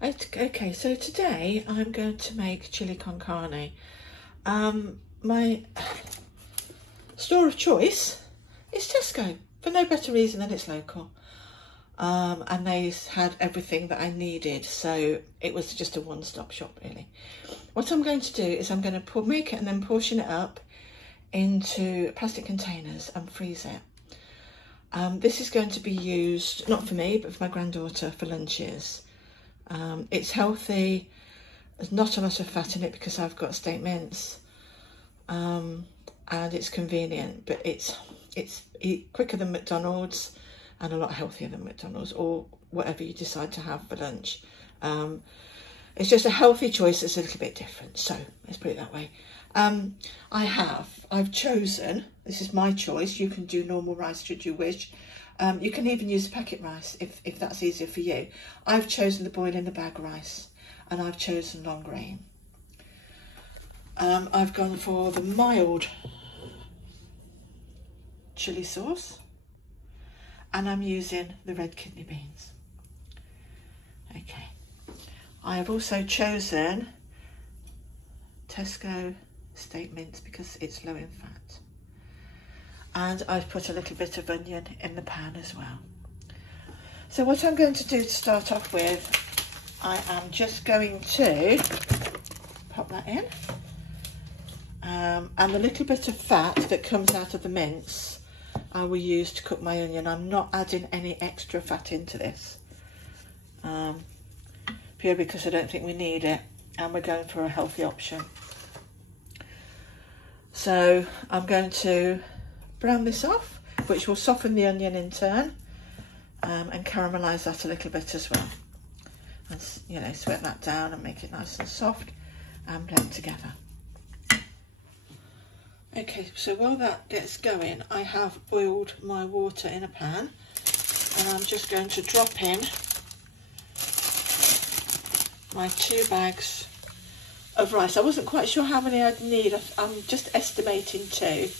Okay, so today I'm going to make chili con carne. My store of choice is Tesco, for no better reason than it's local. And they had everything that I needed, so it was just a one-stop shop really. What I'm going to do is I'm going to make it and then portion it up into plastic containers and freeze it. This is going to be used, not for me, but for my granddaughter for lunches. It's healthy, there's not a lot of fat in it because I've got steak mince, and it's convenient, but it's quicker than McDonald's and a lot healthier than McDonald's or whatever you decide to have for lunch. It's just a healthy choice that's a little bit different, so let's put it that way. I've chosen, this is my choice, you can do normal rice should you wish. You can even use packet rice if that's easier for you. I've chosen the boil in the bag rice and I've chosen long grain. I've gone for the mild chili sauce and I'm using the red kidney beans. Okay, I have also chosen Tesco steak mince because it's low in fat. And I've put a little bit of onion in the pan as well. So what I'm going to do to start off with, I am just going to pop that in. And the little bit of fat that comes out of the mince, I will use to cook my onion. I'm not adding any extra fat into this. Purely because I don't think we need it. And we're going for a healthy option. So I'm going to brown this off, which will soften the onion in turn, and caramelise that a little bit as well. And, you know, sweat that down and make it nice and soft and blend together. Okay, so while that gets going, I have boiled my water in a pan and I'm just going to drop in my 2 bags of rice. I wasn't quite sure how many I'd need. I'm just estimating 2.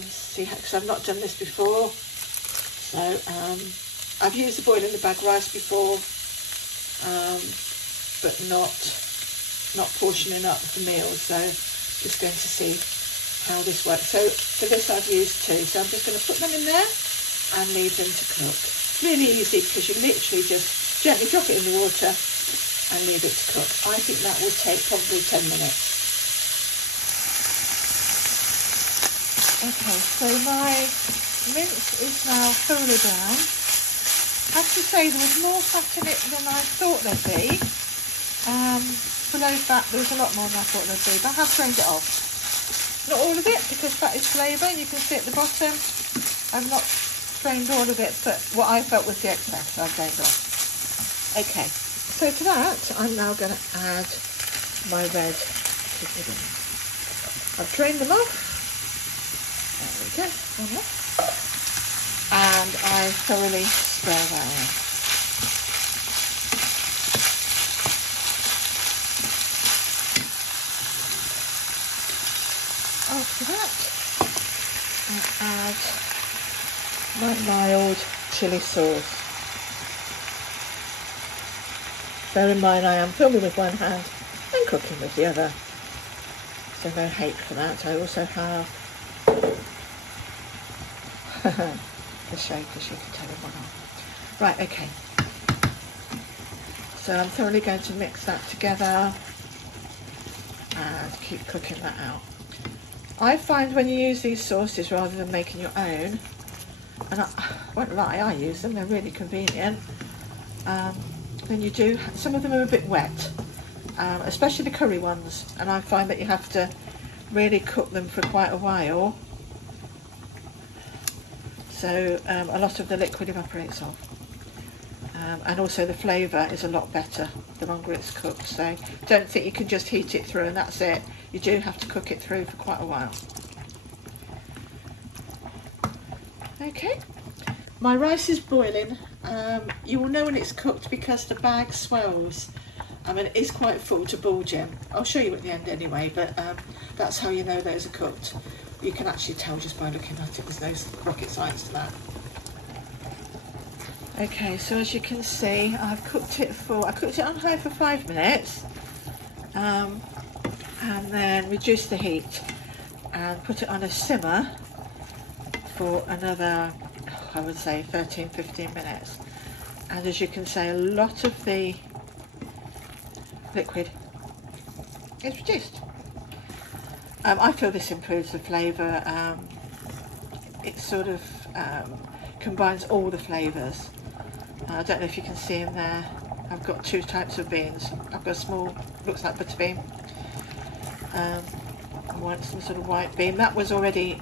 See, because I've not done this before. So I've used the boil in the bag rice before, but not portioning up for meals. So just going to see how this works. So for this I've used 2. So I'm just going to put them in there and leave them to cook. Really easy because you literally just gently drop it in the water and leave it to cook. I think that will take probably 10 minutes. Okay, so my mince is now thoroughly brown. I have to say there was more fat in it than I thought there'd be. For low fat there was a lot more than I thought there'd be, but I have drained it off. Not all of it because fat is flavour, you can see at the bottom. I've not drained all of it, but what I felt was the excess I've drained off. Okay, so to that I'm now going to add my red kidney beans. I've drained them off. There we go, and I thoroughly stir that in. After that, I add my mild chili sauce. Bear in mind I am filming with one hand and cooking with the other, so no hate for that. I also have the shakers, you can tell them one off. Right, okay. So I'm thoroughly going to mix that together and keep cooking that out. I find when you use these sauces rather than making your own, and I won't lie, I use them, they're really convenient, then you do, some of them are a bit wet, especially the curry ones, and I find that you have to really cook them for quite a while. So a lot of the liquid evaporates off, and also the flavour is a lot better the longer it's cooked. So don't think you can just heat it through and that's it. You do have to cook it through for quite a while. Okay, my rice is boiling. You will know when it's cooked because the bag swells. I mean, it is quite full to bulging. I'll show you at the end anyway, but that's how you know those are cooked. You can actually tell just by looking at it. There's no rocket science to that. Okay, so as you can see, I cooked it on high for 5 minutes, and then reduced the heat and put it on a simmer for another, I would say 13-15 minutes. And as you can see, a lot of the liquid is reduced. I feel this improves the flavour. It sort of combines all the flavours. I don't know if you can see in there, I've got 2 types of beans. I've got a small, looks like butter bean, and some sort of white bean. That was already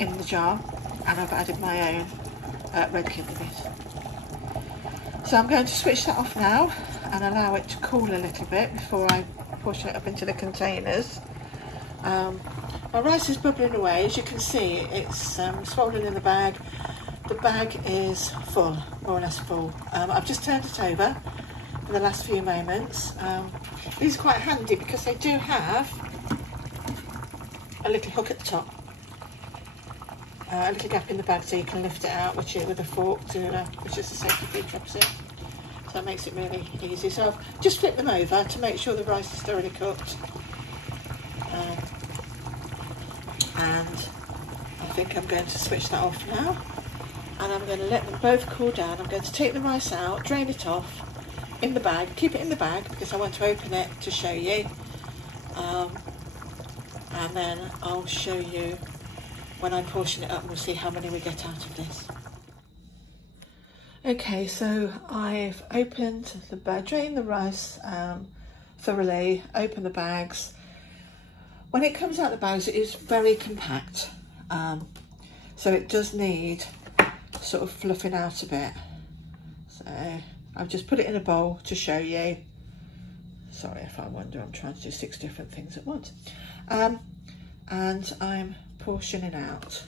in the jar, and I've added my own red kidney beans. So I'm going to switch that off now and allow it to cool a little bit before I portion it up into the containers. My rice is bubbling away. As you can see, it's swollen in the bag. The bag is full, more or less full. I've just turned it over for the last few moments. These are quite handy because they do have a little hook at the top, a little gap in the bag so you can lift it out with a fork, which is a safety feature opposite. So that makes it really easy. So I've just flipped them over to make sure the rice is thoroughly cooked. And I think I'm going to switch that off now, and I'm going to let them both cool down. I'm going to take the rice out, drain it off in the bag, keep it in the bag because I want to open it to show you, and then I'll show you when I portion it up, and we'll see how many we get out of this. Okay, so I've opened the bag, drained the rice thoroughly, opened the bags. When it comes out of the bags, it is very compact, so it does need sort of fluffing out a bit. So I've just put it in a bowl to show you. Sorry if I wonder, I'm trying to do 6 different things at once. And I'm portioning out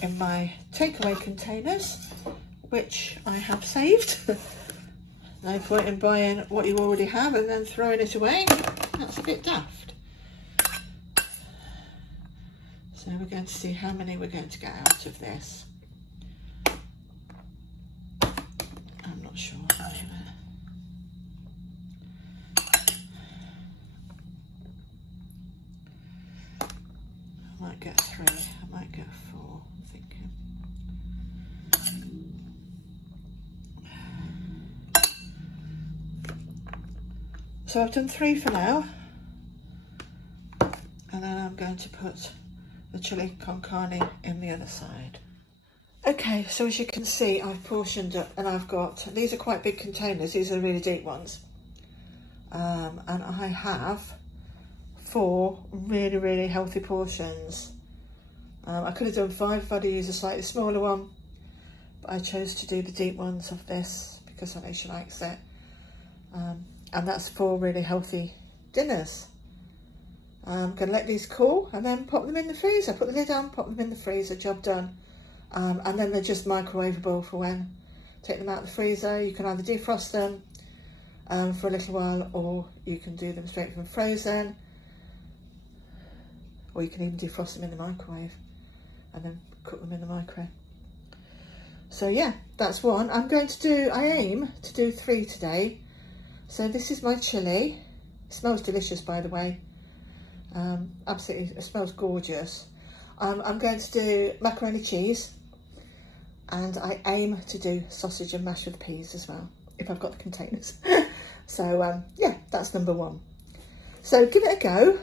in my takeaway containers, which I have saved. No point in buying what you already have and then throwing it away. That's a bit daft. So we're going to see how many we're going to get out of this. I'm not sure. I might get 3, I might get 4, I'm thinking. So I've done 3 for now, and then I'm going to put the chili con carne in the other side. Okay, so as you can see, I've portioned up, and I've got, these are quite big containers, these are the really deep ones, and I have 4 really healthy portions. I could have done 5 if I'd used a slightly smaller one, but I chose to do the deep ones of this because I know she likes it. And that's 4 really healthy dinners. I'm going to let these cool and then pop them in the freezer. Put the lid on, pop them in the freezer, job done. And then they're just microwavable for when. Take them out of the freezer. You can either defrost them for a little while, or you can do them straight from frozen. Or you can even defrost them in the microwave and then cook them in the microwave. So yeah, that's one. I aim to do 3 today. So this is my chilli. It smells delicious, by the way. Absolutely, it smells gorgeous. I'm going to do macaroni cheese, and I aim to do sausage and mashed with peas as well, if I've got the containers. So yeah, that's number 1. So give it a go.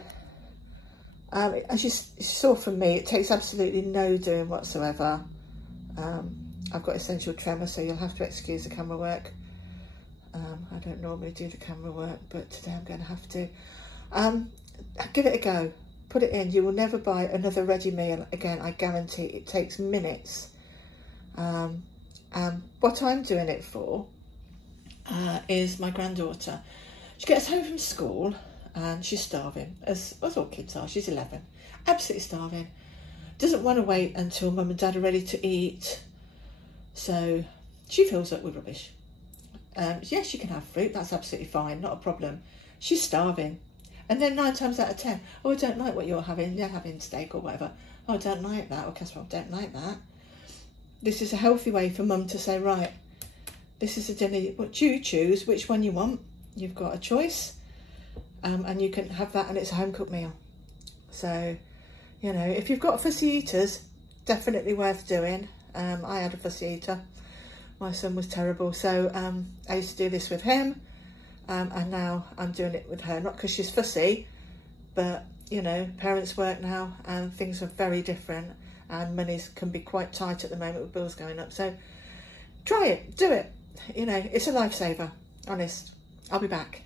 As you saw from me, it takes absolutely no doing whatsoever. I've got essential tremor, so you'll have to excuse the camera work. I don't normally do the camera work, but today I'm going to have to. Give it a go. Put it in. You will never buy another ready meal again, I guarantee. It takes minutes. And what I'm doing it for is my granddaughter. She gets home from school and she's starving, as all kids are. She's 11, absolutely starving. Doesn't want to wait until mum and dad are ready to eat. So she fills up with rubbish. Yes, you can have fruit, that's absolutely fine, not a problem. She's starving. And then 9 times out of 10, oh, I don't like what you're having steak or whatever. oh, I don't like that, or Casper, I don't like that. This is a healthy way for mum to say, right, this is a dinner, what you choose, which one you want. You've got a choice, and you can have that, and it's a home cooked meal. So, you know, if you've got fussy eaters, definitely worth doing. I had a fussy eater. My son was terrible. So I used to do this with him, and now I'm doing it with her. Not because she's fussy, but, you know, parents work now and things are very different, and monies can be quite tight at the moment with bills going up. So try it, do it. You know, it's a lifesaver, honest. I'll be back.